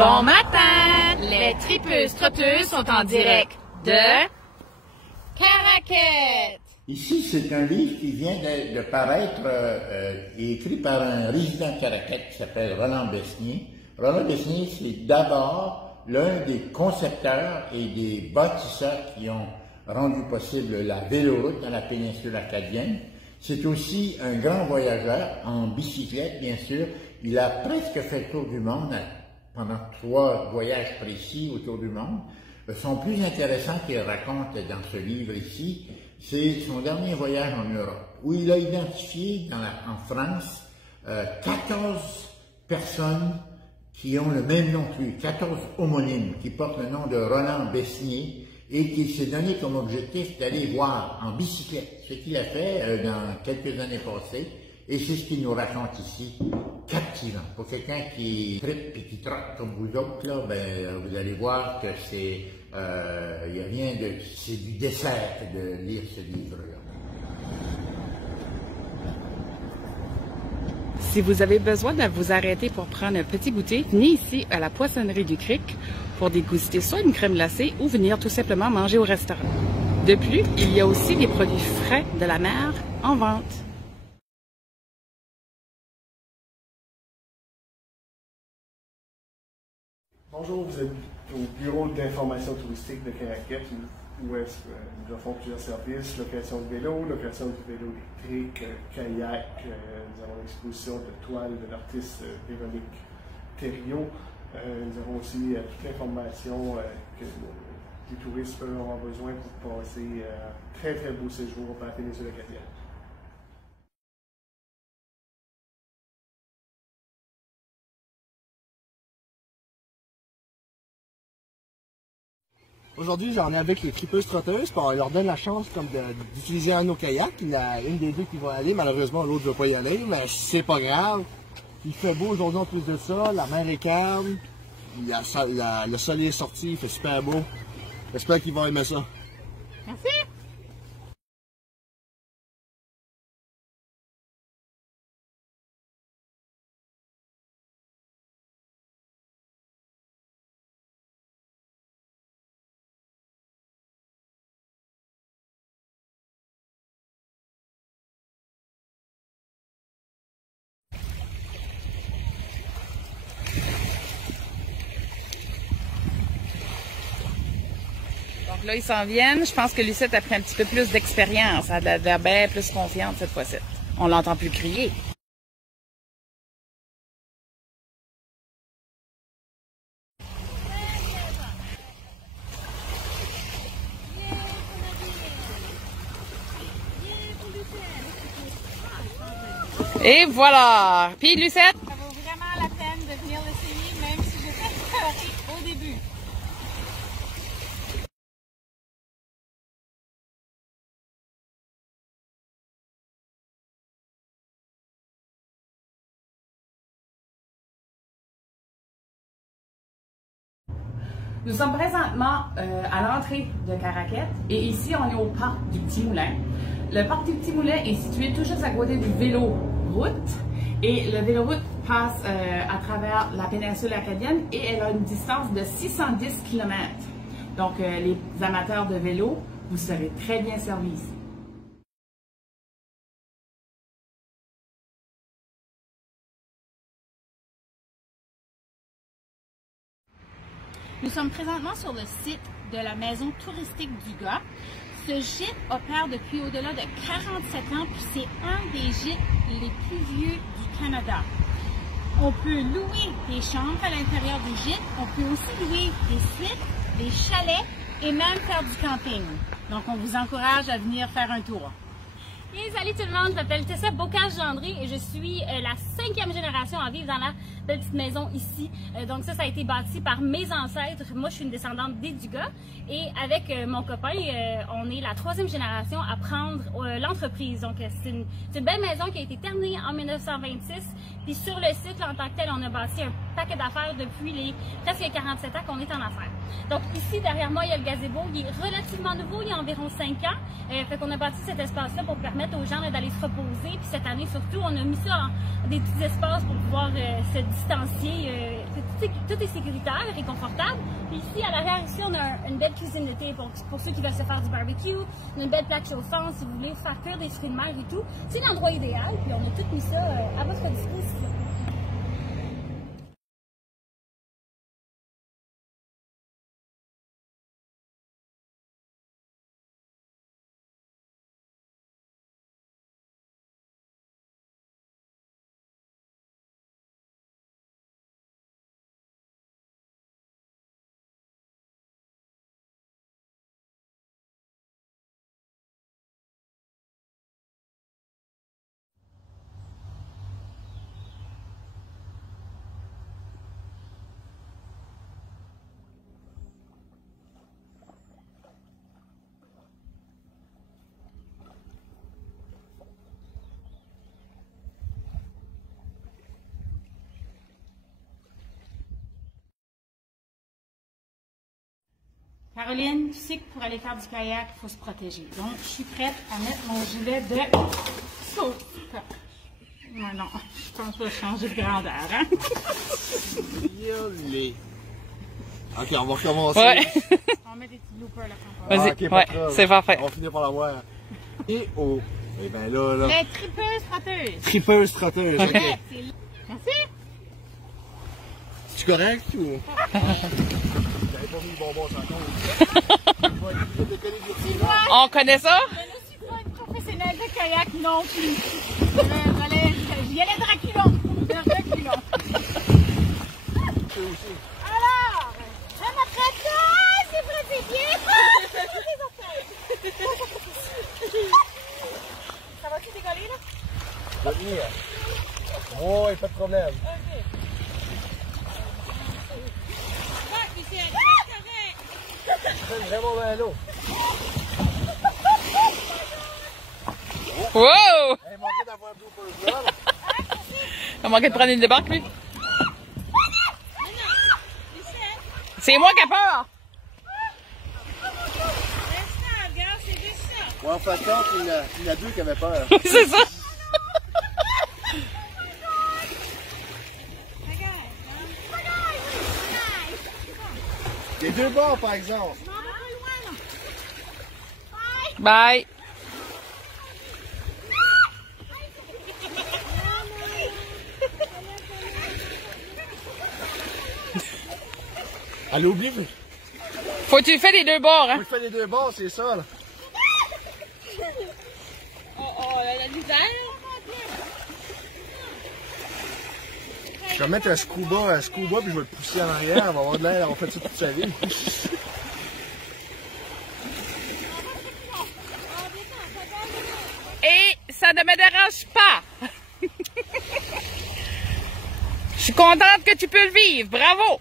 Bon matin! Les tripeuses trotteuses sont en direct de Caraquette. Ici, c'est un livre qui vient de paraître, écrit par un résident de Caraquette qui s'appelle Roland Besnier. Roland Besnier, c'est d'abord l'un des concepteurs et des bâtisseurs qui ont rendu possible la véloroute dans la péninsule acadienne. C'est aussi un grand voyageur en bicyclette, bien sûr. Il a presque fait le tour du monde pendant 3 voyages précis autour du monde. Son plus intéressant qu'il raconte dans ce livre ici, c'est son dernier voyage en Europe, où il a identifié en France 14 personnes qui ont le même nom que lui, 14 homonymes qui portent le nom de Roland Besnier et qu'il s'est donné comme objectif d'aller voir en bicyclette, ce qu'il a fait dans quelques années passées, et c'est ce qu'il nous raconte ici, captivant. Pour quelqu'un qui trippe et qui trotte comme vous autres, là, vous allez voir que c'est c'est du dessert de lire ce livre-là. Si vous avez besoin de vous arrêter pour prendre un petit goûter, venez ici à la poissonnerie du Cric pour déguster soit une crème glacée ou venir tout simplement manger au restaurant. De plus, il y a aussi des produits frais de la mer en vente. Bonjour, vous êtes au bureau d'information touristique de Caraquette où est-ce que nous offrons plusieurs services, location de vélo, location de vélo électrique, kayak, nous avons l'exposition de toiles de l'artiste Véronique Thériault. Nous avons aussi toute l'information que les touristes peuvent avoir besoin pour passer un très très beau séjour dans la péninsule acadienne. Aujourd'hui, j'en ai avec les tripeuses trotteuses, on leur donne la chance d'utiliser un de nos kayaks. Il y en a une des deux qui va aller, malheureusement l'autre ne veut pas y aller, mais c'est pas grave. Il fait beau aujourd'hui en plus de ça, la mer est calme, le soleil est sorti, il fait super beau. J'espère qu'ils vont aimer ça. Merci! Donc là, ils s'en viennent. Je pense que Lucette a pris un petit peu plus d'expérience. Elle a l'air bien plus confiante cette fois-ci. On l'entend plus crier. Et voilà! Puis Lucette? Ça vaut vraiment la peine de venir l'essayer, même si j'étais peur au début. Nous sommes présentement à l'entrée de Caraquette et ici on est au parc du Petit Moulin. Le parc du Petit Moulin est situé tout juste à côté du vélo-route et le vélo-route passe à travers la péninsule acadienne et elle a une distance de 610 km. Donc les amateurs de vélo, vous serez très bien servis ici. Nous sommes présentement sur le site de la maison touristique du Gars. Ce gîte opère depuis au-delà de 47 ans, puis c'est un des gîtes les plus vieux du Canada. On peut louer des chambres à l'intérieur du gîte, on peut aussi louer des suites, des chalets et même faire du camping. Donc on vous encourage à venir faire un tour. Et salut tout le monde, je m'appelle Tessa Bocage-Gendré et je suis la 5e génération à vivre dans la belle petite maison ici. Donc ça a été bâti par mes ancêtres. Moi, je suis une descendante des Dugas et avec mon copain, on est la 3e génération à prendre l'entreprise. Donc c'est une belle maison qui a été terminée en 1926. Puis sur le site, en tant que tel, on a bâti un paquet d'affaires depuis les presque 47 ans qu'on est en affaires. Donc ici, derrière moi, il y a le gazebo. Il est relativement nouveau, il y a environ 5 ans. Fait qu'on a bâti cet espace-là pour permettre aux gens d'aller se reposer. Puis cette année, surtout, on a mis ça en des petits espaces pour pouvoir se distancier tout est sécuritaire et confortable. Puis ici, à l'arrière, ici, on a une belle cuisine d'été pour ceux qui veulent se faire du barbecue. On a une belle plaque chauffante si vous voulez faire cuire des fruits de mer et tout. C'est l'endroit idéal, puis on a tout mis ça à votre disposition. Caroline, tu sais que pour aller faire du kayak, il faut se protéger. Donc, je suis prête à mettre mon gilet de saut. Non, non, je pense que je vais changer de grandeur. Hein? Ok, on va recommencer. Ouais. On met des petits bloopers là. Vas-y, ok, ouais, pas c'est parfait. On va finir par la voir. Et oh, et ben là. Les tripeuses trotteuses. Tripeuse trotteuse, ok. Merci. Tu correct ou? J'avais pas mis le bonbon sans compte. On connaît ça? Je ne suis pas une professionnelle de kayak non plus. J'y allais de reculons. Alors, je m'apprête là, c'est vrai, c'est bien. Ça va-tu décoller là? Va venir. Ouais, pas de problème. Ok. C'est vraiment bien l'eau. Wow! Il manquait d'avoir un blooper là. Il a manqué de prendre une débarque, lui. C'est moi qui ai peur! Ouais, en fait, il y en a deux qui avaient peur. C'est ça! Les deux bords, par exemple. Bye! Elle oublie. Faut que tu le fais des deux bords, hein? Je fais les deux bords, c'est ça, là. La misère. Je vais mettre un scuba, puis je vais le pousser en arrière. On va avoir de l'air, on fait ça toute sa vie. Et ça ne me dérange pas! Je suis contente que tu peux le vivre. Bravo!